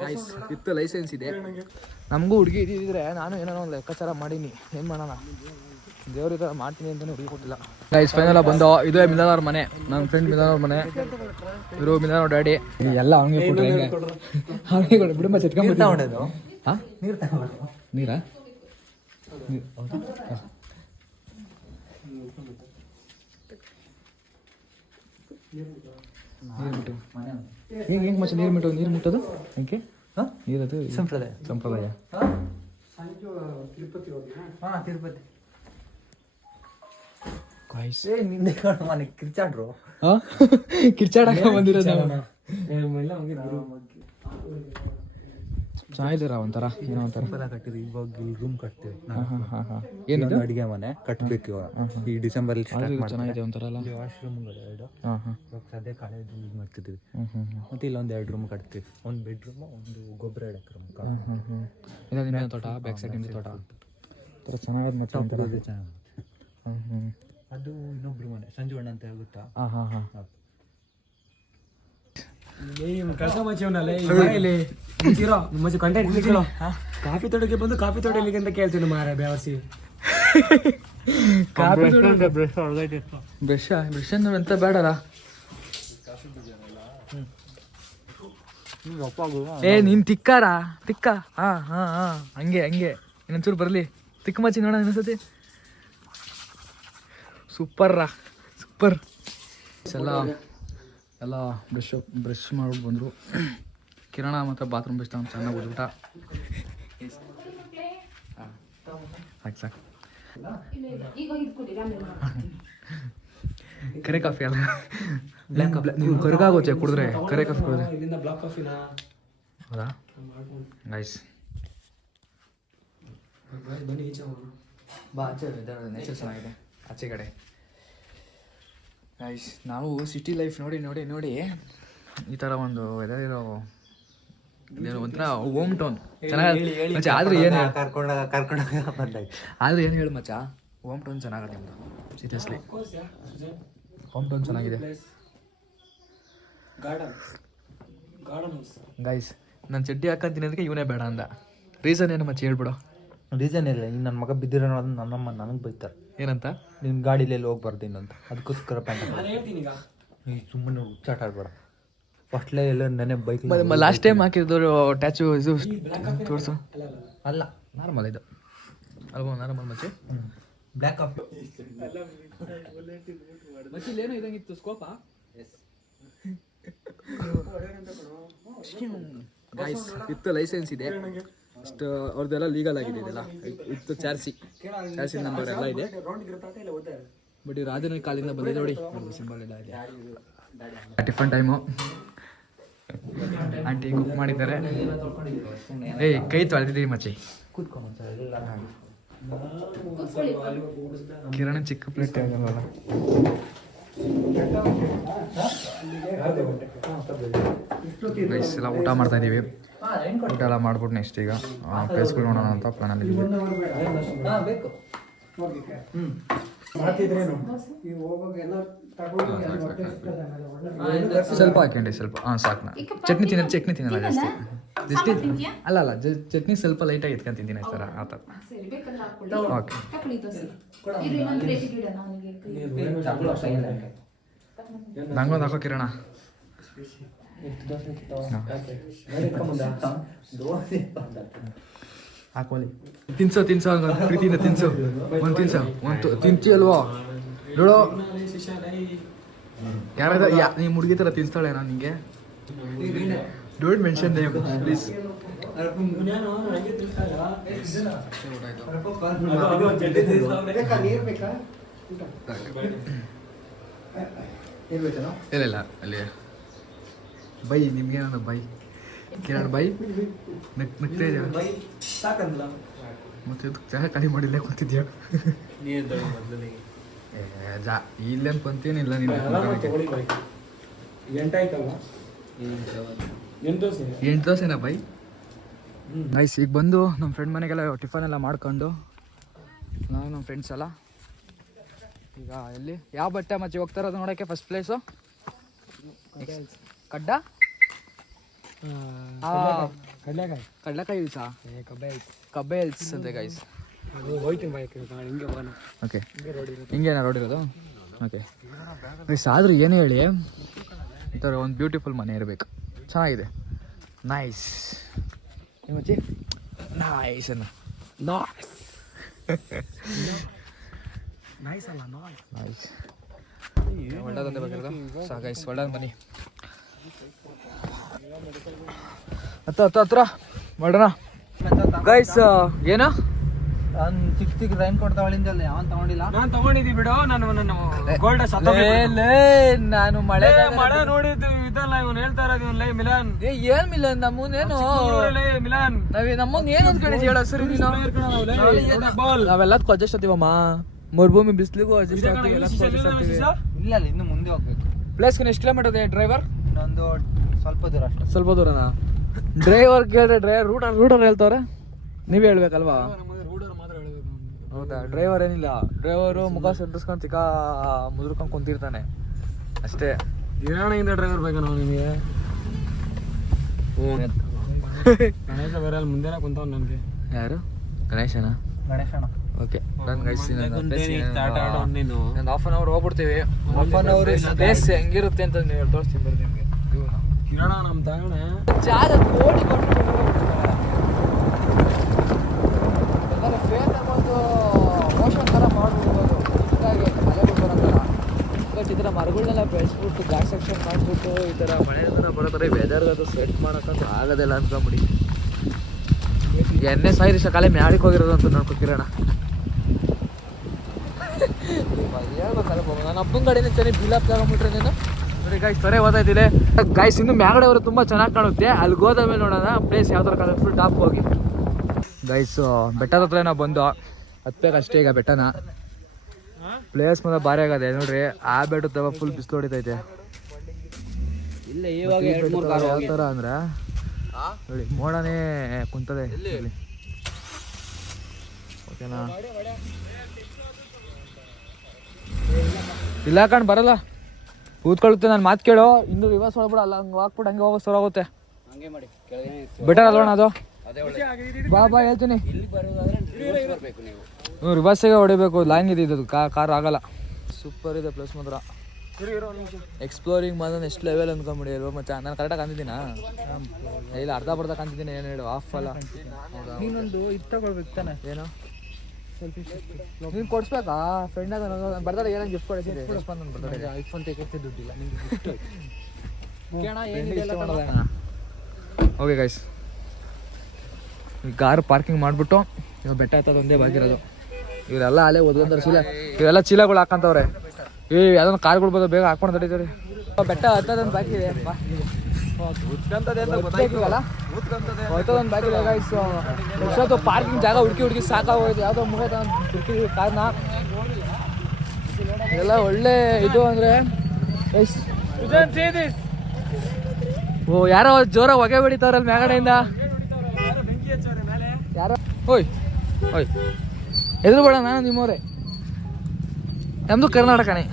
Guys with licence ಇದೆ. ನಮಗೂ ಹುಡುಗಿ ಇದ್ದಿದ್ರೆ ನಾನು ಏನೋ ಒಂದು ಲೆಕ್ಕಾಚಾರ ಮಾಡೀನಿ. ಏನು ಮಾಡೋಣ, ದೇವ್ರ ಥರ ಮಾಡ್ತೀನಿ ಅಂತಲೇ ಹುಡುಗಿ ಕೊಟ್ಟಿಲ್ಲ. ಗೈಸ್ ಫೈನಲ್ ಬಂದು ಇದೇ ಮಿಲನ್ ಅವ್ರ ಮನೆ, ನನ್ನ ಫ್ರೆಂಡ್ ಮಿಲನ್ ಅವ್ರ ಮನೆ. ಇವರು ಮಿಲನ್ ಅವ್ರ ಡ್ಯಾಡಿ ಎಲ್ಲ ಅವನಿಗೆ ಕೊಟ್ಟರೆ ಹೆಂಗೆ ಅವನಿಗೆ ಕೊಡು ಬಿಡುಂಬ ಚೆಟ್ಕೊಂಡ್ಬಿಟ್ಟು ಹೊಡೆದು. ಹಾಂ ನೀರು ತಗೊಂಡು ನೀರಾ ನೀರು ಹೌದಾ? ನೀರು ಬಿಟ್ಟು ಹೆಂಗೆ ಹೆಂಗೆ ಮಚ್ಚ ನೀರು ಮುಟ್ಟೋದು ಹೆಂಗೆ? ಹಾಂ ನೀರದು ಸಂಪ್ರದಾಯ. ತಿರುಪತಿ ಕಿರ್ಚಾಡ್ರು ಕಿರ್ಚಾಡಕ್ಕೆ ಬಂದಿರೋದು. ಚೆನ್ನಾಗಿದ್ದೀರಾ ಒಂಥರ ಏನೋ ಒಂಥರ ಕಟ್ಟಿದ್ವಿ. ಇವಾಗ ರೂಮ್ ಕಟ್ತೀವಿ. ಏನಿದೆ ಅಡಿಗೆ ಮನೆ ಕಟ್ಟಬೇಕು ಇವಾಗ. ಈ ಡಿಸೆಂಬರ್ ಚೆನ್ನಾಗಿದೆ ಒಂಥರ ಅಲ್ಲ. ವಾಶ್ರೂಮ್ ಎರಡು ಸದ್ಯ ಕಾಲೇಜ್ ಯೂಸ್ ಮಾಡ್ತಿದ್ವಿ. ಮತ್ತೆ ಇಲ್ಲೊಂದು 2 ರೂಮ್ ಕಟ್ತೀವಿ. ಒಂದು ಬೆಡ್ರೂಮ್, ಒಂದು ಗೊಬ್ಬರ ಇಡಕ್ಕೆ ರೂಮ್. ಇಲ್ಲ ನಿಮಗೆ ತೋಟ ಬ್ಯಾಕ್ ಸೈಡ್ ನಿಮಗೆ ತೋಟ ಥರ ಚೆನ್ನಾಗಿದೆ ಮತ್ತೆ ಒಂಥರ ಚೆನ್ನಾಗಿ. ಅದು ಇನ್ನೊಬ್ರು ಮನೆ ಸಂಜು ಅಣ್ಣ ಅಂತ ಆಗುತ್ತಾ? ಕಾಫಿ ತೋಟಕ್ಕೆ ಬಂದು ಕಾಫಿ ತೋಟ ಎಲ್ಲಿಗೆ ಅಂತ ಕೇಳ್ತೀನಿ ಮಾರ ಬ್ಯಾವರ್ಸಿ. ಬ್ರಷ್ ಎಂತ ಬೇಡಲ್ಲ. ನೀನ್ ತಿಕ್ಕಾರ ತಿಕ್ಕ ಹಂಗೆ ಇನ್ನೊಂಚೂರು ಬರಲಿ. ತಿಕ್ಕ ಮಚ್ಚಿ ನೋಡ ಇನ್ನೊಂದ್ಸತಿ. ಸೂಪರ್ ಎಲ್ಲ ಬ್ರಷ್ ಮಾಡ್ಬಿಟ್ಟು ಬಂದರು. ಕಿರಣ ಮಾತ್ರ ಬಾತ್ರೂಮ್ ಬೆಸ್ಟ್ ಅವ್ನು ಚೆನ್ನಾಗಿ ಓದ್ಬಿಟ್ಟ. ಸಾಕು ಕರೆ ಕಾಫಿ ಅಲ್ಲ, ನೀವು ಕರ್ಗಾಗೋಚೆ ಕುಡಿದ್ರೆ ಕರೆ ಕಾಫಿ ಕುಡಿದ್ರೆ. ಹೌದಾ ಗೈಸ್? ಬಾ ಆಚೆ ನೇಚರ್ ಚೆನ್ನಾಗಿದೆ ಆಚೆ ಕಡೆ. ಗೈಸ್ ನಾವು ಸಿಟಿ ಲೈಫ್ ನೋಡಿ ಈ ಥರ ಒಂದು ಇರೋ ಒಂಥರ ಹೋಮ್ ಟೌನ್ ಚೆನ್ನಾಗಿ. ಆದ್ರೆ ಏನು ಹೇಳು ಮಚ್ಚ, ಹೋಮ್ ಟೌನ್ ಚೆನ್ನಾಗತ್ತೆ ನಿಮ್ಮದು. ಸೀರಿಯಸ್ಲಿ ಹೋಮ್ ಟೌನ್ ಚೆನ್ನಾಗಿದೆ ಗೈಸ್. ನಾನು ಚಡ್ಡಿ ಹಾಕಂತೀನಿ ಅದಕ್ಕೆ ಇವನೇ ಬೇಡ ಅಂದ. ರೀಸನ್ ಏನು ಮಚ್ಚ ಹೇಳ್ಬಿಡು. ರೀಸನ್ ಇಲ್ಲ, ಇನ್ನು ನನ್ನ ಮಗ ಬಿದ್ದಿರೋ ನನ್ನಮ್ಮ ನನಗೆ ಬೈತಾರೆ. ಏನಂತ? ನಿಮ್ಮ ಗಾಡಿಲೆಲ್ಲಿ ಹೋಗ್ಬಾರ್ದು ಇನ್ನಂತ. ಅದಕ್ಕೋಸ್ಕರ ಪ್ಯಾಂಟ್ ನೀ ಸುಮ್ಮನೆ ಹುಚ್ಚಾಟ ಆಡ್ಬೇಡ. ಫಸ್ಟ್ಲೇ ಎಲ್ಲ ನೆನೆ ಬೈಕ್ ಲಾಸ್ಟ್ ಟೈಮ್ ಹಾಕಿದ್ರು ಟ್ಯಾಚು ಇದು ತೋರಿಸು. ಅಲ್ಲ ನಾರ್ಮಲ್ ಇದು ಅಲ್ವಾ? ನಾರ್ಮಲ್ ಮಚ್ಚಿ ಬ್ಲ್ಯಾಕ್ ಕಾಫಿ ಮಚ್ಚಿ ಏನೋ ಇದಂಗಿತ್ತು ಸ್ಕೋಪಾ. ಗೈಸ್ ವಿತ್ ಲೈಸೆನ್ಸ್ ಇದೆ ಅಷ್ಟು ಅವ್ರದ್ದೆಲ್ಲ ಲೀಗಲ್ ಆಗಿದೆ. ಇದೆಲ್ಲ ವಿತ್ ಚಾರ್ಸಿ ನಂಬರ್ ಎಲ್ಲ ಇದೆ. ಬಟ್ ಇವ್ರು ಆದಿನ ಕಾಲಿಂದ ಬಂದಿದೆ ನೋಡಿ, ಸಿಂಬಲ್ ಎಲ್ಲ ಇದೆ. ಟಿಫನ್ ಟೈಮು ಆಂಟಿ ಕುಕ್ ಮಾಡಿದ್ದಾರೆ. ಕೈ ತೊಳೆದಿದ್ದೀವಿ ಮಚ್ಚಿ. ಕಿರಣ ಚಿಕ್ಕ ಪ್ಲೇಟ್ ಆಗಲ್ವಲ್ಲ. ರೈಸ್ ಎಲ್ಲ ಊಟ ಮಾಡ್ತಾ ಇದ್ದೀವಿ. ಊಟ ಎಲ್ಲ ಮಾಡ್ಬಿಟ್ಟು ನೆಕ್ಸ್ಟ್ ಈಗ ಪ್ಲೇಸ್ಗಳು ನೋಡೋಣ ಅಂತ ಪ್ಲಾನಲ್ಲಿ ಇದ್ದೀವಿ. ಸ್ವಲ್ಪ ಹಾಕೊಂಡಿ ಸ್ವಲ್ಪ. ಸಾಕು. ಚಟ್ನಿ ತಿನ್ನಲ್ಲ ಜಾಸ್ತಿ. ಅಲ್ಲ ಚಟ್ನಿ ಸ್ವಲ್ಪ ಲೈಟಾಗಿ ಎತ್ಕೊಂತಿದ್ದೀನಿ ಆ ಥರ. ಓಕೆ ನಂಗೊಂದು ಹಾಕೋ ಕಿರಣ. ಹಾಕೊಳ್ಳಿ. ತಿನ್ಸೋ ಪ್ರೀತಿಯಿಂದ ತಿನ್ಸು. ತಿಂತಿ ಅಲ್ವಾ ನೋಡೋ. ಯಾರಾದ ನಿಮ್ಮ ಹುಡುಗಿ ಥರ ತಿನ್ಸ್ತಾಳೆ ನಾನು ನಿಂಗೆ. Don't mention name please. ಇಲ್ಲ ಅಲ್ಲಿ ಬೈ ನಿಮ್ಗೆ ನಾನು ಬೈ ಕಿರಣ್ ಬೈ ನಗ್ತಾ ಇದೆಯಾ ಮತ್ತೆ ಜಾಗ ಖಾಲಿ ಮಾಡಿಲ್ಲ ಕೂತಿದ್ಯಾ? ಇಲ್ಲೇನು ಬಂತೇನಿಲ್ಲ. ನೀನು 8 ದೋಸೆನಾ ಬೈ? ನೈಸ್. ಈಗ ಬಂದು ನಮ್ಮ ಫ್ರೆಂಡ್ ಮನೆಗೆಲ್ಲ ಟಿಫನ್ ಎಲ್ಲ ಮಾಡ್ಕೊಂಡು ನಾವು ನಮ್ಮ ಫ್ರೆಂಡ್ಸ್ ಎಲ್ಲ ಈಗ ಎಲ್ಲಿ ಯಾವ ಬಟ್ಟೆ ಮಚ್ಚಿ ಹೋಗ್ತಾ ಇರೋದು ನೋಡೋಕ್ಕೆ ಫಸ್ಟ್ ಪ್ಲೇಸು? ಕಡ್ಡ ಕಡ್ಲೆಕಾಯಿ ಕಡಲೆಕಾಯಿ ಹಿಲ್ಸಾ ಕಬ್ಬೆ ಹಿಲ್ಸ್ ಅಂತೆ ಗೈಸ್. ಹೋಯ್ತೀನಿ ಬೈಕ್ ಹಿಂಗೆ ಹೋಗೋಣ. ಓಕೆ ಹಿಂಗೇನಾ ರೋಡ್ ಇರೋದು? ಓಕೆ ಗೈಸ್ ಆದರೂ ಏನೇ ಹೇಳಿ ಈ ಥರ ಒಂದು ಬ್ಯೂಟಿಫುಲ್ ಮನೆ ಇರಬೇಕು. ಚೆನ್ನಾಗಿದೆ. ನೈಸ್ ಮಚ್ಚಿ ನೈಸ್ ಅನ್ನ ನೈಸ್ ಅಲ್ಲ ನೈಸ್ ಒಳ್ಳೆದಂತೆ ಬೇಕಿರೋದು ಸಾ ಗೈಸ್ ಒಳ್ಳೆದು ಬನ್ನಿ ಹತ್ರ ಮಾಡೋಣ ಗೈಸ್. ಏನು ಚಿಕ್ಕ ರೈನ್ ಕೋಟ್ ತಗೊಳ್ಳಿಂದಲ್ಲ ಯಾವನ್ ತಗೊಂಡಿಲ್ಲ. ನಾನು ತಗೊಂಡಿದ್ದೀನಿ ಬಿಡು. ನಾನು ಗೋಲ್ಡ್ ನಾನು ಮಳೆ ಮಳೆ ನೋಡಿದ್ದು ಇದಲ್ಲ ಇವನು ಹೇಳ್ತಾ ಇರೋದು ಇವನ್ ಲೈ ಮಿಲಾನ್. ಏನ್ ಮಿಲನ್ ನಮ್ಮನೇನು ಮಿಲಾನ್ ನಮ್ಮನ್ ಏನು ಅಂದ್ಕೊಂಡಿದ್ದಿ ಹೇಳ ಸರಿ ನೀನು. ನಾವೆಲ್ಲ ಅಡ್ಜಸ್ಟ್ ಆಗ್ತೀವಮ್ಮ. ಮರುಭೂಮಿ ಬಿಸ್ಲಿಗೂ ಅಡ್ಜಸ್ಟ್ ಆಗ್ತೀವಿ. ಇಲ್ಲ ಇನ್ನು ಮುಂದೆ ಹೋಗ್ಬೇಕು. ಪ್ಲೇಸ್ಗೆ ಎಷ್ಟು ಕಿಲೋಮೀಟರ್ ಇದೆ ಡ್ರೈವರ್? ಇನ್ನೊಂದು ಸ್ವಲ್ಪ ದೂರ ಅಷ್ಟೇ. ಸ್ವಲ್ಪ ದೂರನಾ? ಡ್ರೈವರ್ ಕೇಳಿದ್ರೆ ರೂಟರ್ ಹೇಳ್ತವ್ರೆ, ನೀವೇ ಹೇಳ್ಬೇಕಲ್ವಾ? ಹೌದಾ? ಡ್ರೈವರ್ ಏನಿಲ್ಲ, ಡ್ರೈವರು ಮುಖ ಸೆಟ್ಟಿಸ್ಕೊಂಡು ಚಿಕ್ಕ ಮುದುರ್ಕೊಂಡು ಕುಂತಿರ್ತಾನೆ ಅಷ್ಟೇ. ಇರಾಣಿಂದ ಡ್ರೈವರ್ ಬೇಕಾ ನಾವು ನಿಮಗೆ? ಗಣೇಶ ಬೇರೆ ಅಲ್ಲಿ ಮುಂದೆ ಕುಂತವ್ ನನಗೆ. ಯಾರು? ಗಣೇಶನ? ಓಕೆ ನಾನು ಗೈಸ್ ಹಾಫ್ ಅನ್ ಅವರ್ ಹೋಗ್ಬಿಡ್ತೀವಿ. ಪ್ಲೇಸ್ ಹೆಂಗಿರುತ್ತೆ ಅಂತ ನೀವು ತೋರಿಸ್ತೀನಿ ಬರ್ರಿ ನಿಮಗೆ. ಕಿರಣ ನಮ್ಮ ತಗೋಣ ಜಾಗ ಕೋಟಿ ಒಂದು ಮೋಷನ್ ಥರ ಮಾಡ್ಬಿಡ್ಬೋದು. ಹೀಗಾಗಿ ಮಳೆ ಬರೋಂಥರ ಬಟ್ ಈ ಥರ ಮರಗಳನ್ನೆಲ್ಲ ಬೆಳೆಸ್ಬಿಟ್ಟು ಗಾಡ್ ಸೆಕ್ಷನ್ ಮಾಡಿಬಿಟ್ಟು ಈ ಥರ ಮಳೆ ಥರ ಬರೋ ಥರ ವೆದರ್ಗದು ಸೆಟ್ ಮಾಡೋಕ್ಕಂತೂ ಆಗೋದಿಲ್ಲ ಅನ್ಕೊಂಬಿಡಿ. ಎಣ್ಣೆ ಸಾಯಿರಿಸ ಕಾಲೇ ಮ್ಯಾಡಿಗೆ ಹೋಗಿರೋದು ಅಂತ ನೋಡ್ಕೊತಿರೋಣ. ಹೇಳ್ಬೇಕಲ್ಲ ನಾನು ಹಬ್ಬನ ಕಡೆನೇ ಚೆನ್ನಾಗಿ ಬಿಲಾಪ್ ತಗೊಂಬಿಟ್ರೆ ನೀನು ನೋಡಿ ಗಾಯ್ಸ್. ಸರಿ ಓದಾಯ್ತಿದೆ ಗಾಯ್ಸ್. ಇನ್ನು ಮ್ಯಾಗಡೆ ಅವರು ತುಂಬ ಚೆನ್ನಾಗಿ ಕಾಣುತ್ತೆ. ಅಲ್ಲಿ ಹೋದ ಮೇಲೆ ನೋಡೋಣ ಪ್ಲೇಸ್ ಯಾವ ಥರ ಕಾಣುತ್ತೆ. ಫುಲ್ ಟಾಪ್ ಹೋಗಿ ಗೈಸ್ ಬೆಟ್ಟದ ಹತ್ರ ನಾವು ಬಂದು ಹತ್ಬೇಕಷ್ಟೇ ಈಗ ಬೆಟ್ಟನ. ಪ್ಲೇಸ್ ಮಾತ್ರ ಭಾರಿ ಆಗದೆ ನೋಡ್ರಿ. ಆ ಬೆಟ್ಟದ ಫುಲ್ ಬಿಸಿಲು ಹೊಡಿತೈತೆ. ಯಾವ ಥರ ಅಂದ್ರೆ ನೋಡಿ ಮೋಡನೇ ಕುಂತದೆ ಓಕೆನಾ? ಇಲ್ಲ ಕಣ್ ಬರಲ್ಲ, ಕೂತ್ಕೊಳ್ಳುತ್ತೆ. ನಾನು ಮಾತು ಕೇಳು. ಇನ್ನು ರಿವರ್ಸ್ ಹೊಡ್ಬಿಡ ಅಲ್ಲ, ಹಂಗೆ ಹಾಕ್ಬಿಟ್ಟು ಹಂಗೆ ಹೋಗೋ ಸರ್ ಹೋಗುತ್ತೆ. ಬೆಟರ್ ಅಲ್ವಣ ಅದು? ಬಾ ಹೇಳ್ತೀನಿ. ರಿವರ್ಸಿಗೆ ಹೊಡಿಬೇಕು. ಲಾಂಗ್ ಇದೆ ಇದು ಕಾರ್ ಆಗಲ್ಲ. ಸೂಪರ್ ಇದೆ ಪ್ಲೇಸ್ ಮಾತ್ರ. ಎಕ್ಸ್ಪ್ಲೋರಿಂಗ್ ಮಾತ್ರ ನೆಕ್ಸ್ಟ್ ಲೆವೆಲ್ ಅಂದ್ಕೊಂಬಿಡಿ ಅಲ್ವಾ ಮಚ್ಚ? ನಾನು ಕರೆಕ್ಟಾಗಿ ಅಂದಿದ್ದೀನಾ? ಇಲ್ಲ ಅರ್ಧ ಬರ್ಧ ಕಾಣ್ತಿದ್ದೀನಿ. ಏನು ಹೇಳು ಆಫ್ ಅಲ್ಲ. ನೀನೊಂದು ಇದು ತಗೊಳ್ಬೇಕು ತಾನೆ. ಏನು ನೀನು ಕೊಡ್ಸ್ಬೇಕಾ? ಫ್ರೆಂಡ್ ಬರ್ತಾಳೆ ಏನೋ ಗಿಫ್ಟ್ ಕೊಡಿಸಿದೆ. ಬರ್ತಾಳೆ ಐಫೋನ್ ತೆಗೆತ್ತೆ ದುಡ್ಡಿಲ್ಲ. ಓಕೆ ಗೈಸ್, ಈ ಕಾರ್ ಪಾರ್ಕಿಂಗ್ ಮಾಡಿಬಿಟ್ಟು ಇವಾಗ ಬೆಟ್ಟ ಹತ್ತದ ಒಂದೇ ಬಾಕಿರೋದು. ಇವರೆಲ್ಲ ಅಲ್ಲೇ ಓದ್ಕೊಂಡ್ರೆ ಇವರೆಲ್ಲ ಚೀಲಗಳು ಹಾಕಂತವ್ರೆ. ಯಾವ್ದೊಂದು ಕಾರ್ಗಳು ಬಂದು ಬೇಗ ಹಾಕೊಂಡು ತಡೀತಾರೆ. ಬೆಟ್ಟ ಹತ್ತದೊಂದು ಬಾಕಿ ಇದೆ. ಹೋಯ್ತದೊಂದು ಬಾಕಿ ಇದೆ ಗೈಸ್. ಎಷ್ಟೊತ್ತು ಪಾರ್ಕಿಂಗ್ ಜಾಗ ಹುಡುಕಿ ಸಾಕಾಗೋಯ್ತು. ಯಾವುದೋ ಮುಗಿದ ಹುಡುಕಿ ಕಾರ್ನ. ಇದೆಲ್ಲ ಒಳ್ಳೆ ಇದು ಅಂದರೆ ಓ ಯಾರೋ ಜೋರಾಗಿ ಹೊಗೆ ಹೊಡಿತಾವ್ರಲ್ಲ ಮ್ಯಾಗಡೆಯಿಂದ. ಯಾರೋ ಓಯ್ ಎದುರು ಬೇಡ, ನಾನು ನಿಮ್ಮವ್ರೆ. ನಮ್ಮದು ಕರ್ನಾಟಕನೇ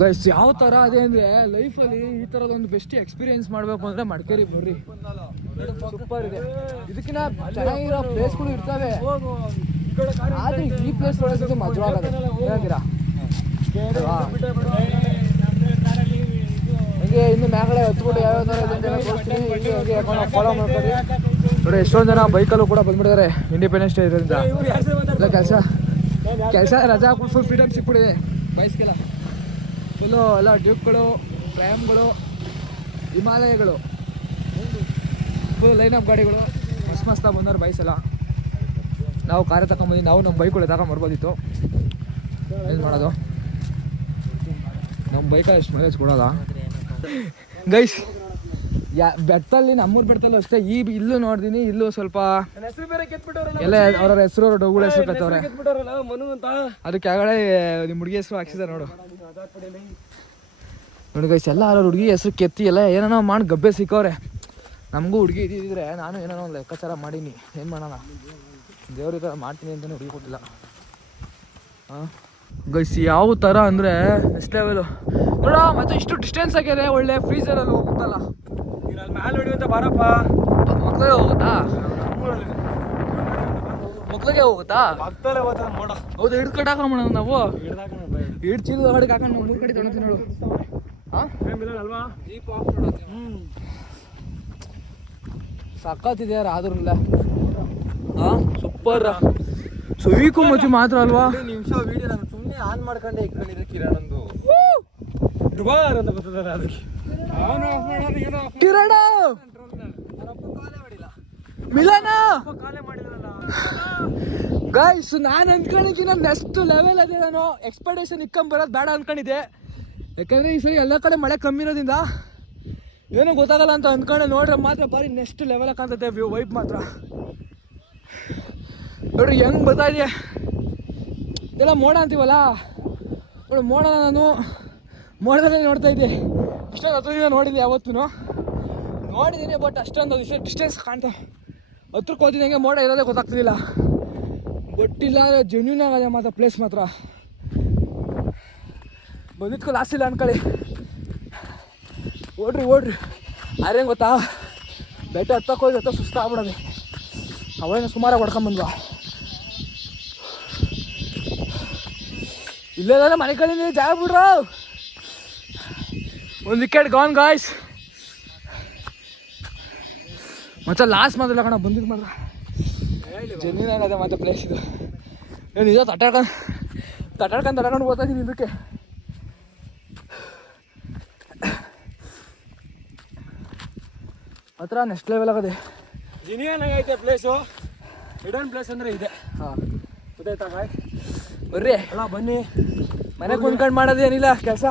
ಗೈಸ್. ಯಾವ ಥರ ಅದೇ ಅಂದರೆ ಲೈಫಲ್ಲಿ ಈ ಥರದೊಂದು ಬೆಸ್ಟ್ ಎಕ್ಸ್ಪೀರಿಯನ್ಸ್ ಮಾಡಬೇಕು ಅಂದರೆ ಮಡಿಕೇರಿ ಬರ್ರಿ. ಸೂಪರ್ ಇದೆ. ಇದಕ್ಕಿಂತ ಚೆನ್ನಾಗಿರೋ ಪ್ಲೇಸ್ಗಳು ಇರ್ತವೆ, ಆದರೆ ಈ ಪ್ಲೇಸ್ ಒಳಗೆ ಮಜವಾಗದೆ ಹೇಳ್ತೀರಾ? ಹಂಗೆ ಇನ್ನು ಮ್ಯಾಗಡೆ ಹತ್ಬಿಟ್ಟು ಯಾವ್ಯಾವ ಥರ ಇದೆ ಅಂತ ತೋರಿಸ್ತೀನಿ. ಹಂಗೆ ಅಕೌಂಟ್ ಫಾಲೋ ಮಾಡ್ಕೊಳ್ಳಿ. ನೋಡಿ ಎಷ್ಟೊಂದು ಜನ ಬೈಕಲ್ಲೂ ಕೂಡ ಬಂದ್ಬಿಟ್ಟಿದ್ದಾರೆ ಇಂಡಿಪೆಂಡೆನ್ಸ್ ಡೇ ಇದರಿಂದ. ಇಲ್ಲ ಕೆಲಸ ರಜಾ ಹಾಕ್ಬಿಟ್ಟು ಫುಲ್ ಫ್ರೀಡಮ್ ಸಿಕ್ಬಿಟ್ಟಿದೆ ಬೈಕ್ಸ್ಗೆಲ್ಲ. ಫುಲ್ಲು ಎಲ್ಲ ಡ್ಯೂಕ್ಗಳು, ಟ್ರ್ಯಾಮ್ಗಳು, ಹಿಮಾಲಯಗಳು, ಫುಲ್ ಲೈನಪ್ ಗಾಡಿಗಳು ಮಸ್ತಾಗಿ ಬಂದವ್ರು ಬೈಕ್ಸ್ ಎಲ್ಲ. ನಾವು ಕಾರೇ ತಗೊಂಬಂದಿದ್ದು. ನಾವು ನಮ್ಮ ಬೈಕ್ಗಳು ತಗೊಂಬರ್ಬೋದಿತ್ತು. ಏನು ಮಾಡೋದು, ನಮ್ಮ ಬೈಕಲ್ಲಿ ಎಷ್ಟು ಮೈಲೇಜ್ ಕೊಡೋಲ್ಲ ಗೈಸ್. ಬೆಟ್ಟಲ್ಲಿ ನಮ್ಮೂರು ಬೆಟ್ಟದಲ್ಲೂ ಅಷ್ಟೇ. ಇಲ್ಲೂ ನೋಡ್ತೀನಿ, ಇಲ್ಲೂ ಸ್ವಲ್ಪ ಎಲ್ಲ ಅವ್ರ ಹೆಸರು ಡೊಗಳ ಹೆಸರು ಕತ್ತವ್ರೆ. ಅದಕ್ಕೆ ಆಗಲೇ ನಿಮ್ಮ ಹುಡುಗಿ ಹೆಸರು ಹಾಕ್ಸಿದ್ದಾರೆ ನೋಡು. ನೋಡಿ ಗೈಸ್, ಎಲ್ಲ ಅವ್ರ ಹುಡುಗಿ ಹೆಸರು ಕೆತ್ತಿ ಎಲ್ಲ ಏನೇನೋ ಮಾಡಿ ಗಬ್ಬೆ ಸಿಕ್ಕವ್ರೆ. ನಮಗೂ ಹುಡುಗಿ ಇದ್ದಿದ್ರೆ ನಾನು ಏನೇನೋ ಒಂದು ಲೆಕ್ಕಾಚಾರ ಮಾಡೀನಿ. ಏನು ಮಾಡೋಣ, ದೇವ್ರ ಈ ಥರ ಮಾಡ್ತೀನಿ ಅಂತಲೇ ಹುಡುಗಿ ಕೊಟ್ಟಿಲ್ಲ. ಹಾಂ ಗೈಸ್, ಯಾವ ಥರ ಅಂದರೆ ನೆಕ್ಸ್ಟ್ ಲೆವೆಲು ನೋಡ. ಮತ್ತೆ ಇಷ್ಟು ಡಿಸ್ಟೆನ್ಸ್ ಆಗಿದೆ, ಒಳ್ಳೆ ಫ್ರೀಸರಲ್ಲಿ ಹೋಗುತ್ತಲ್ಲ. ಅಲ್ಲಿ ಮ್ಯಾಲೆ ಹೊಡಿಯುವಂತ ಬಾರಪ್ಪ. ಮಕ್ಳಿಗೆ ಹೋಗುತ್ತಾ ಮಕ್ಳಿಗೆ ಹೋಗುತ್ತಾ ಭಕ್ತರೇ ಹೋಗ್ತಾರೆ ನೋಡ. ಹೌದು ಹಿಡ್ದು ಕಟ್ಟಾಕೋಣ ನಾವು ಹಿಡ್ದಾಕ ಹಿಡ್ ಚೀಲದ ಹೊಡಿಗೆ ಹಾಕೊಂಡು ಮೂರು ಕಡೆ ತೊಗೊಳ್ತೀನಿ ನೋಡು. ಹಾಂ ಅಲ್ವಾ ಜೀಪ್ ಆಫ್ ಸಕ್ಕತ್ತಿದೆಯಾರ ಆದ್ರಲ್ಲ. ಹಾಂ ಸೂಪರ್ ಸವೀಕು ಮಚ್ಚಿ ಮಾತ್ರ ಅಲ್ವಾ. ನಿಮಿಷ ವಿಡಿಯೋ ನಾನು ಸುಮ್ಮನೆ ಆನ್ ಮಾಡ್ಕೊಂಡೆ ಇಟ್ಕೊಂಡಿದ್ದೆ ಕಿರಣಂದು. ದುಬಾರ್ ಅಂತ ಬರ್ತದಲ್ಲ ಅದಕ್ಕೆ. ಕಿರಣ ಮಿಲನ ಕಾಲೇ ಮಾಡಿದ್ರಲ್ಲ ಗೈಸ್, ನಾನು ಅನ್ಕೊಂಡಿದ್ದೀನಿ ನೆಕ್ಸ್ಟ್ ಲೆವೆಲ್ ಅದೇ. ನಾನು ಎಕ್ಸ್ಪೆಕ್ಟೇಷನ್ ಇಕ್ಕೊಂಬರೋದು ಬೇಡ ಅನ್ಕೊಂಡಿದ್ದೆ, ಯಾಕಂದರೆ ಈ ಸರಿ ಎಲ್ಲ ಕಡೆ ಮಳೆ ಕಮ್ಮಿ ಇರೋದ್ರಿಂದ ಏನೂ ಗೊತ್ತಾಗಲ್ಲ ಅಂತ ಅಂದ್ಕೊಂಡೆ. ನೋಡ್ರೆ ಮಾತ್ರ ಭಾರಿ ನೆಕ್ಸ್ಟ್ ಲೆವೆಲ್ ಕಾಣ್ತೈತೆ ವೈಪ್ ಮಾತ್ರ. ನೋಡ್ರಿ ಹೆಂಗೆ ಬರ್ತಾ ಇದೆಯಾ ಇದೆಲ್ಲ ಮೋಡ ಅಂತೀವಲ್ಲ, ನೋಡಿ ಮೋಡನ ನಾನು ಮೋಡದಲ್ಲೇ ನೋಡ್ತಾ ಇದ್ದೆ. ಇಷ್ಟೊಂದು ಹತ್ರದಿಂದ ನೋಡಿದ್ದೆ ಯಾವತ್ತೂ ನೋಡಿದ್ದೀನಿ, ಬಟ್ ಅಷ್ಟೊಂದು ಇಷ್ಟು ಡಿಸ್ಟೆನ್ಸ್ ಕಾಣ್ತಾ ಹತ್ರಕ್ಕೆ ಹೋಗ್ತಿದ್ದಂಗೆ ಮೋಡ ಇರೋದೇ ಗೊತ್ತಾಗ್ತಿದ್ದಿಲ್ಲ. ಗೊತ್ತಿಲ್ಲ ಜೆನ್ಯೂನ್ ಆಗದೆ ಮಾತ್ರ ಪ್ಲೇಸ್ ಮಾತ್ರ ಬಂದಿದ್ಕೊ ಲಾಸ್ಟ್ ಇಲ್ಲ ಅನ್ಕೊಳ್ಳಿ. ಓಡ್ರಿ ಆರೇನು ಗೊತ್ತಾ, ಬೆಟ್ಟ ಹತ್ತಕ್ಕೆ ಹೋಗಿ ಹತ್ತ ಸುಸ್ತು ಆಗ್ಬಿಡೋದು. ಅವೇನು ಸುಮಾರಾಗಿ ಹೊಡ್ಕೊಂಬಂದ್ವಾ. ಇಲ್ಲೆಲ್ಲ ಮನೆ ಕಡೆ ಜಾಗ ಬಿಡ್ರು. ಒಂದು ವಿಕೆಟ್ ಗಾನ್ ಗಾಯ್ಸ್. ಮತ್ತೆ ಲಾಸ್ಟ್ ಮಾತ್ರ ಕಣ ಬಂದಿದ್ದು ಮಾತ್ರ ಜೆನ್ಯೂನ್ ಆಗದೆ ಮತ್ತೆ ಪ್ಲೇಸ್ ಇದು. ಏನು ನಿಜ ತಟಾಡ್ಕೊಂಡು ಓದ್ತಾ ಇದ್ದೀನಿ ಇದಕ್ಕೆ. ಮಾತ್ರ ನೆಕ್ಸ್ಟ್ ಲೆವೆಲ್ ಆಗದೆ. ಜಿನಿಯನ್ ಆಗೈತೆ ಪ್ಲೇಸು. ಹಿಡನ್ ಪ್ಲೇಸ್ ಅಂದರೆ ಇದೆ. ಹಾಂ ಗೊತ್ತಾಯ್ತಾ ಗಾಯ್? ಬರ್ರಿ ಅಲ್ಲ ಬನ್ನಿ, ಮನೆ ಕುಂದ್ಕೊಂಡು ಮಾಡೋದೇನಿಲ್ಲ ಕೆಲಸ.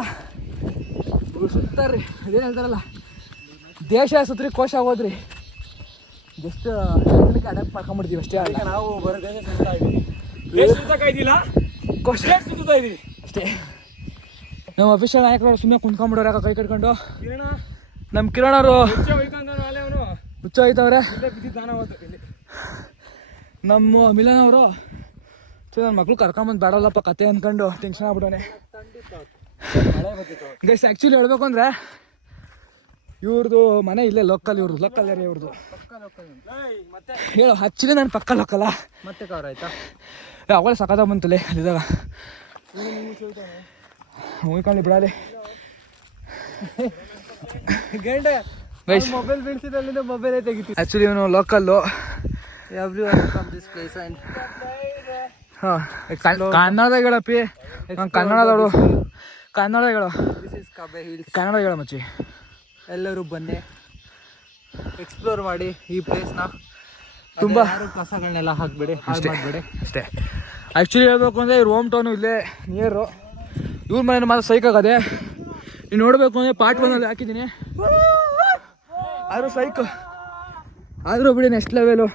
ಸುತ್ತಾರ್ರಿ, ಇದೇನು ಹೇಳ್ತಾರಲ್ಲ, ದೇಶ ಸುತ್ತರಿ ಕೋಶ ಆಗೋದ್ರಿ. ಜಸ್ಟ್ ಅಡಾಪ್ಟ್ ಮಾಡ್ಕೊಂಬಿಡ್ತೀವಿ ಅಷ್ಟೇ. ಈಗ ನಾವು ಬರೋ ದೇಶ ಸುತ್ತಾ ಇದ್ದೀವಿ. ಪ್ಲೇಸ್ ಸುತ್ತಕ್ಕೆ ಇದ್ದಿಲ್ಲ, ಕೋಶ ಸುತ್ತಾ ಇದ್ದೀವಿ ಅಷ್ಟೇ. ನಮ್ಮ ಅಫಿಷಿಯಲ್ ನಾಯಕರು ಸುಮ್ಮನೆ ಕುಂತ್ಕೊಂಡ್ಬಿಡೋರು ಯಾಕೆ ಕೈ ಕಟ್ಕೊಂಡು. ಕಿರಣ ನಮ್ಮ ಕಿರಣ್ ಅವರು ಅವನು ಹುಚ್ಚ ಹೋಯ್ತವ್ರೆ. ಇಲ್ಲೇ ಬಿದ್ದಿದ್ದಾನ ಅವತ್ತು ಇಲ್ಲಿ. ನಮ್ಮ ಮಿಲನ್ ಅವರು ನನ್ನ ಮಕ್ಳು ಕರ್ಕೊಂಬಂದು ಬೇಡಲ್ಲಪ್ಪ ಕತೆ ಅಂದ್ಕೊಂಡು ಟೆನ್ಷನ್ ಆಗ್ಬಿಟ್ಟವನೆ. ಗೈಸ್ ಆ್ಯಕ್ಚುಲಿ ಹೇಳ್ಬೇಕು ಅಂದರೆ ಇವ್ರದ್ದು ಮನೆ ಇಲ್ಲೇ ಲೋಕಲ್, ಲೋಕಲ್ ಏರಿಯಾ ಇವ್ರದ್ದು. ಹೇಳು ಆ್ಯಕ್ಚುಲಿ ನಾನು ಪಕ್ಕ ಲೋಕಲ್ಲ. ಮತ್ತೆ ಕವರ್ ಆಯ್ತಾ? ಅವಳೆ ಸಖತ್ತ ಬಂತಲೆ ಅಲ್ಲಿದ್ದಾಗ ಉಳ್ಕೊಳ್ಳಿ ಬಿಡಾಲಿ. ಗೈಸ್ ಮೊಬೈಲ್ ಬೀಳ್ಸಿದಲ್ಲಿಂದ ಮೊಬೈಲೇ ತೆಗಿತೀವಿ. ಆ್ಯಕ್ಚುಲಿ ಇವನು local. Everyone from this place and ಹಾಂ ಕನ್ನಡದಾಗ ಹೇಳಪ್ಪಿ. ಕನ್ನಡದವರು ದಿಸ್ ಇಸ್ ಕಬೆ ಹಿಲ್ಸ್. ಕನ್ನಡ ಹೇಳ ಮಚ್ಚಿ. ಎಲ್ಲರೂ ಬನ್ನಿ, ಎಕ್ಸ್ಪ್ಲೋರ್ ಮಾಡಿ ಈ ಪ್ಲೇಸ್ನ. ತುಂಬ ಯಾರು ಕಸಗಳನ್ನೆಲ್ಲ ಹಾಕಬೇಡಿ, ಹಾಳು ಮಾಡಬೇಡಿ ಅಷ್ಟೇ. ಆ್ಯಕ್ಚುಲಿ ಹೇಳ್ಬೇಕು ಅಂದರೆ ಇವ್ರ ಹೋಮ್ ಟೌನು ಇಲ್ಲೇ ನಿಯರು. ಇವ್ರ ಮನೇನ ಮಾತ್ರ ಸೈಕ್ ಆಗದೆ. ನೀವು ನೋಡಬೇಕು ಅಂದರೆ ಪಾರ್ಟ್ 1 ಹಾಕಿದ್ದೀನಿ. ಆದರೂ ಸೈಕ್ ಆದರೂ ಬಿಡಿ ನೆಕ್ಸ್ಟ್ ಲೆವೆಲು.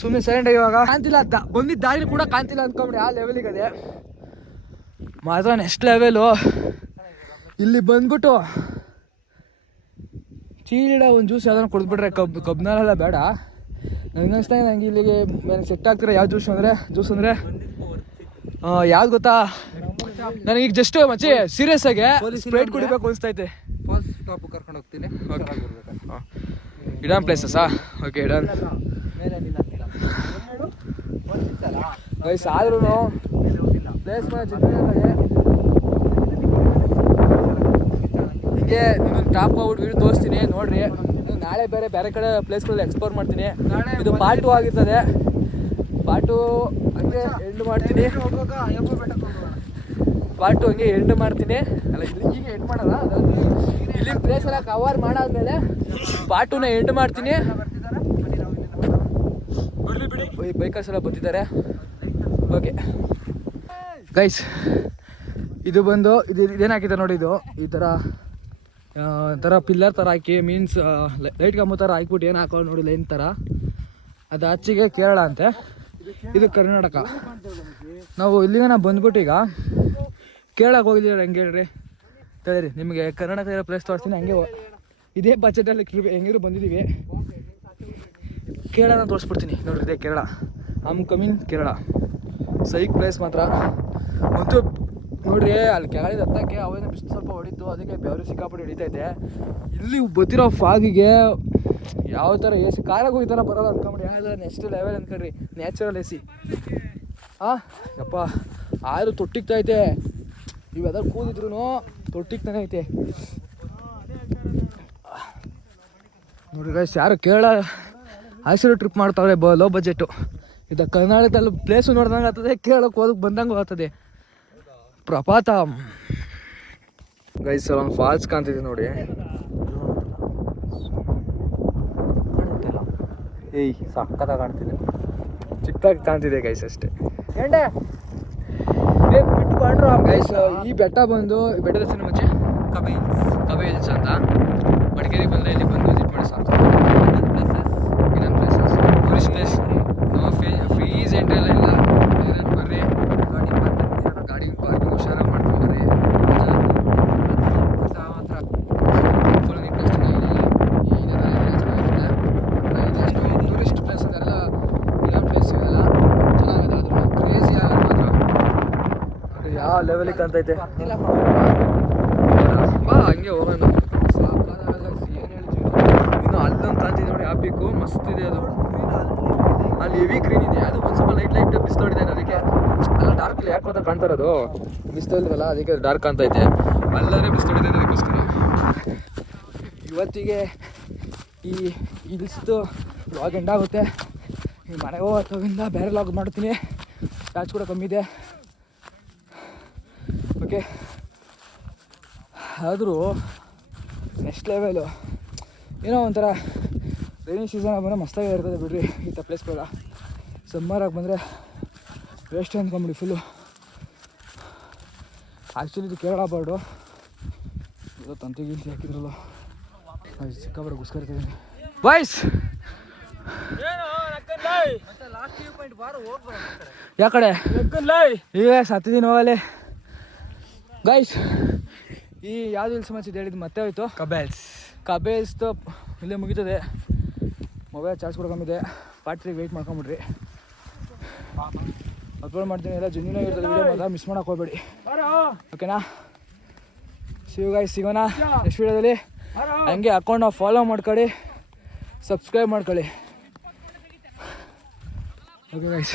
ಸುಮ್ಮನೆ ಸೈಲೆಂಟಾಗಿ ಇವಾಗ ಕಾಣ್ತಿಲ್ಲ ಅಂತ ಬಂದಿದ್ದ ದಾರಿ ಕೂಡ ಕಾಣ್ತಿಲ್ಲ ಅಂದ್ಕೊಂಬಿಡಿ, ಆ ಲೆವೆಲಿಗದೆ ಮಾತ್ರ ನೆಕ್ಸ್ಟ್ ಲೆವೆಲು. ಇಲ್ಲಿ ಬಂದ್ಬಿಟ್ಟು ಚೀಲಿಡ ಒಂದು ಜ್ಯೂಸ್ ಯಾವ್ದಾರು ಕುಡಿದ್ಬಿಟ್ರೆ ಕಬ್ನಾಲೆಲ್ಲ ಬೇಡ. ನನಗೆ ಅನಿಸ್ತಾ ನನಗೆ ಇಲ್ಲಿಗೆ ಸೆಟ್ ಆಗ್ತಿರೋ ಯಾವ ಜ್ಯೂಸ್ ಅಂದರೆ ಯಾವ್ದು ಗೊತ್ತಾ, ನನಗೀಗ ಜಸ್ಟ್ ಮಚ್ಚಿ ಸೀರಿಯಸ್ ಆಗಿ ಸ್ಪ್ರೈಟ್ ಕುಡಿಬೇಕು ಅನಿಸ್ತೈತೆ. ಫಾಲ್ಸ್ ಸ್ಟಾಪ್ ಕರ್ಕೊಂಡು ಹೋಗ್ತೀನಿ. ಇಡನ್ ಪ್ಲೇಸಸ್ಸಾ? Okay hidden guys. ಆದ್ರೂ ಪ್ಲೇಸ್ ಚೆನ್ನಾಗಿದೆ. ಹಿಂಗೆ ನಿಮ್ಮನ್ನು ಟಾಪ್ ಆಗ್ಬಿಟ್ಟು ವೀಡಿಯೋ ತೋರಿಸ್ತೀನಿ ನೋಡ್ರಿ. ನಾಳೆ ಬೇರೆ ಕಡೆ ಪ್ಲೇಸ್ಗಳಲ್ಲಿ ಎಕ್ಸ್ಪ್ಲೋರ್ ಮಾಡ್ತೀನಿ. ಇದು ಪಾರ್ಟ್ 2 ಆಗಿರ್ತದೆ. ಪಾರ್ಟ್ 2 ಹಂಗೆ ಎಂಡ್ ಮಾಡ್ತೀನಿ. ಪಾರ್ಟ್ 2 ಹಂಗೆ ಎಂಡ್ ಮಾಡ್ತೀನಿ. ಅಲ್ಲ ಈಗ ಎಂಡ್ ಮಾಡಲ್ಲ, ಇಲ್ಲಿ ಪ್ಲೇಸ್ ಎಲ್ಲ ಕವರ್ ಮಾಡಾದ್ಮೇಲೆ ಪಾರ್ಟ್ 2ನ ಎಂಡ್ ಮಾಡ್ತೀನಿ. ಬೈಕರ್ಸ್ ಎಲ್ಲ ಬಂದಿದ್ದಾರೆ. ಓಕೆ ಗೈಸ್, ಇದು ಬಂದು ಇದೇನು ಹಾಕಿದ್ದಾರೆ ನೋಡಿ. ಇದು ಈ ಥರ ಪಿಲ್ಲರ್ ಥರ ಹಾಕಿ, ಮೀನ್ಸ್ ಲೈಟ್ ಕಂಬ ಥರ ಹಾಕ್ಬಿಟ್ಟು ಏನು ಹಾಕೋದು ನೋಡಿ ಲೈನ್ ಥರ. ಅದು ಆಚೆಗೆ ಕೇರಳ ಅಂತೆ, ಇದು ಕರ್ನಾಟಕ. ನಾವು ಇಲ್ಲಿಗೆ ನಾವು ಬಂದ್ಬಿಟ್ಟು ಈಗ ಕೇರಳಕ್ಕೆ ಹೋಗಿದ್ದೀರ. ಹೆಂಗೆ ಹೇಳ್ರಿ ತಡೀರಿ, ನಿಮಗೆ ಕರ್ನಾಟಕ ಇರೋ ಪ್ಲೇಸ್ ತೋರಿಸ್ತೀನಿ. ಹಂಗೆ ಇದೇ ಬಜೆಟಲ್ಲಿ ಹೆಂಗಿದ್ರು ಬಂದಿದ್ದೀವಿ. ಕೇರಳನ ತೋರಿಸ್ಬಿಡ್ತೀನಿ ನೋಡ್ರಿ. ಇದೇ Kerala, I'm coming Kerala. Psych place ಮಾತ್ರ ಮತ್ತು ನೋಡ್ರಿ. ಅಲ್ಲಿ ಕೆಳಗಿದ ಹತ್ತಕ್ಕೆ ಅವೇನೋ ಬಿಸಿಲು ಸ್ವಲ್ಪ ಹೊಡಿತು, ಅದಕ್ಕೆ ಬೆವರು ಸಿಕ್ಕಾಪಟ್ಟೆ ಹಿಡಿತೈತೆ. ಇಲ್ಲಿ ಬತ್ತಿರೋ ಫಾಗಿಗೆ ಯಾವ ಥರ ಎ ಸಿ ಕಾರಾಗೂ ಈ ಥರ ಬರೋಲ್ಲ ಅನ್ಕೊಂಬಿಡಿ. ಯಾವ್ದಾರ ನೆಕ್ಸ್ಟ್ ಲೆವೆಲ್ ಅನ್ಕೊಳ್ರಿ, ನ್ಯಾಚುರಲ್ ಎ ಸಿ. ಹಾಂ ಯಪ್ಪ ಆದರೂ ತೊಟ್ಟಿಗ್ತೈತೆ, ಇವೆಲ್ಲ ಕೂದಿದ್ರು ತೊಟ್ಟಿಗ್ತಾನೆ ಐತೆ ನೋಡ್ರಿ ಗೈಸ್. ಯಾರು ಕೇರಳ ಆಯ್ಸರು ಟ್ರಿಪ್ ಮಾಡ್ತಾವ್ರೆ ಲೋ ಬಜೆಟು. ಇದು ಕರ್ನಾಟಕದಲ್ಲಿ ಪ್ಲೇಸು ನೋಡ್ದಂಗೆ ಆಗ್ತದೆ, ಕೇರಳಕ್ಕೆ ಹೋದಕ್ಕೆ ಬಂದಂಗೂ ಆಗ್ತದೆ. ಪ್ರಪಾತ ಗೈಸ್ ಒಂದು ಫಾಲ್ಸ್ ಕಾಣ್ತಿದೆ ನೋಡಿ. ಏಯ್ ಸಕ್ಕತ್ತಾಗಿ ಕಾಣ್ತಿದೆ, ಚಿಕ್ಕದಾಗಿ ಕಾಣ್ತಿದೆ ಗೈಸ್ ಅಷ್ಟೇ. ಗೈಸ್ ಈ ಬೆಟ್ಟ ಬಂದು ಬೆಟ್ಟದ ಹೆಸರು ಮುಂಚೆ ಕಬೆ ಹಿಲ್ಸ್ ಅಂತ. ಮಡಿಕೇರಿಗೆ ಬಂದರೆ ಇಲ್ಲಿ ಬಂದು ವಿಸಿಟ್ ಮಾಡಿ ಸಾಕು. ಇನ್ನೊಂದು places tourist place. Fees entry ಎಲ್ಲ ಇಲ್ಲ, ಬರ್ರಿ ಗಾಡಿ ಪಾರ್ಕಿಂಗ್ ಹುಷಾರಾಗಿ ಮಾಡ್ಕೊಂಡು ಬರ್ರಿ. ಮಾತ್ರ ಫುಲ್ ಇಂಟ್ರೆಸ್ಟ್ ಚೆನ್ನಾಗಿದೆ. ಟೂರಿಸ್ಟ್ ಪ್ಲೇಸ್ ಅದೆಲ್ಲ ಇನ್ನೊಂದು ಪ್ಲೇಸ್ ಇವೆಲ್ಲ ಚೆನ್ನಾಗಿದೆ. ಅದ್ರ ಕ್ರೇಜಿ ಆಗೋದು ಮಾತ್ರ ನೋಡಿ ಯಾವ ಲೆವೆಲಿಗೆ ಕಾಣ್ತೈತೆ. ಬಾ ಹಂಗೆ ಹೋಗೋಣ. ಏನು ಹೇಳ್ತೀವಿ ಇನ್ನು ಅಲ್ಲೊಂದು ಕಾಣ್ತಿದೆ ನೋಡಿ, ಆ ಪೀಕು ಮಸ್ತ್ ಇದೆ ಅದು. ಅಲ್ಲಿ ಹೆವಿ ಗ್ರೀನ್ ಇದೆ, ಅದು ಒಂದು ಸ್ವಲ್ಪ ಲೈಟ್ ಬಿಸಿಲು ಹೊಡಿದೆ, ಅದಕ್ಕೆ ಅಲ್ಲ ಡಾರ್ಕ್ ಯಾಕೆ ಅಂತ ಕಾಣ್ತಾ ಇರೋದು. ಬಿಸಿಲು ಇಲ್ವಲ್ಲ ಅದಕ್ಕೆ ಡಾರ್ಕ್ ಕಾಣ್ತೈತೆ, ಅಲ್ಲದೇ ಬಿಸಿಲು ಹೊಡಿತೈತೆ ಅದಕ್ಕೋಸ್ಕರ. ಇವತ್ತಿಗೆ ಈ ಹಿಲ್ಸ್ದು ಲಾಗ್ ಎಂಡ್ ಆಗುತ್ತೆ. ಈ ಮನೆಗೆ ಹೋಗೋದ್ರಿಂದ ಬೇರೆ ಲಾಗ್ ಮಾಡ್ತೀನಿ, ಚಾರ್ಜ್ ಕೂಡ ಕಮ್ಮಿ ಇದೆ. ಓಕೆ, ಆದರೂ ನೆಕ್ಸ್ಟ್ ಲೆವೆಲು ಏನೋ ಒಂಥರ ರೈನಿ ಸೀಸನ್ ಬಂದರೆ ಮಸ್ತಾಗಿ ಇರ್ತದೆ ಬಿಡ್ರಿ ಈ ಥರ ಪ್ಲೇಸ್ಗಳ. ಸಮ್ಮರಾಗಿ ಬಂದರೆ ವೇಸ್ಟ್ ಅಂದ್ಕೊಂಬಿಡಿ ಫುಲ್ಲು. ಆ್ಯಕ್ಚುಲಿ ಇದು ಕೇರಳ ಬೋರ್ಡು, ಇದು ತಂತಿ ಗಿಂತಿ ಹಾಕಿದ್ರಲ್ಲ, ಸಿಕ್ಕಾಬಡ ಗುಸ್ಕರ ಇರ್ತಿದ್ದೀನಿ ಬಾಯ್ಸ್. ಯಾಕಡೆ ಈಗ ಸತ್ತಿದ್ದೀನಿ ಹೋಗಲಿ ಗೈಸ್. ಈ ಯಾವುದು ಇಲ್ಲಿ ಸಮಸ್ಯೆ ಹೇಳಿದ್ದು ಮತ್ತೆ ಹೋಯ್ತು. ಕಬೇಲ್ಸ್ದು ಇಲ್ಲೇ ಮುಗೀತದೆ. ಮೊಬೈಲ್ ಚಾರ್ಜ್ ಕೂಡ ಕಮ್ಮಿದೆ. ಪಾರ್ಟ್ 3 ವೆಯ್ಟ್ ಮಾಡ್ಕೊಂಬಿಡ್ರಿ, ಅಪ್ಲೋಡ್ ಮಾಡ್ತೀನಿ. ಎಲ್ಲ ಜೆನ್ಯೂನ್ ಆಗಿರ್ತದೆ ವೀಡಿಯೋ, ಮಾತ್ರ ಮಿಸ್ ಮಾಡೋಕೆ ಹೋಗ್ಬೇಡಿ. ಓಕೆನಾ? ಸಿಗೋಣ ನೆಕ್ಸ್ಟ್ ವೀಡಿಯೋದಲ್ಲಿ. ಹಂಗೆ ಅಕೌಂಟ್ನ ಫಾಲೋ ಮಾಡ್ಕೊಳ್ಳಿ, ಸಬ್ಸ್ಕ್ರೈಬ್ ಮಾಡ್ಕೊಳ್ಳಿ. Okay guys.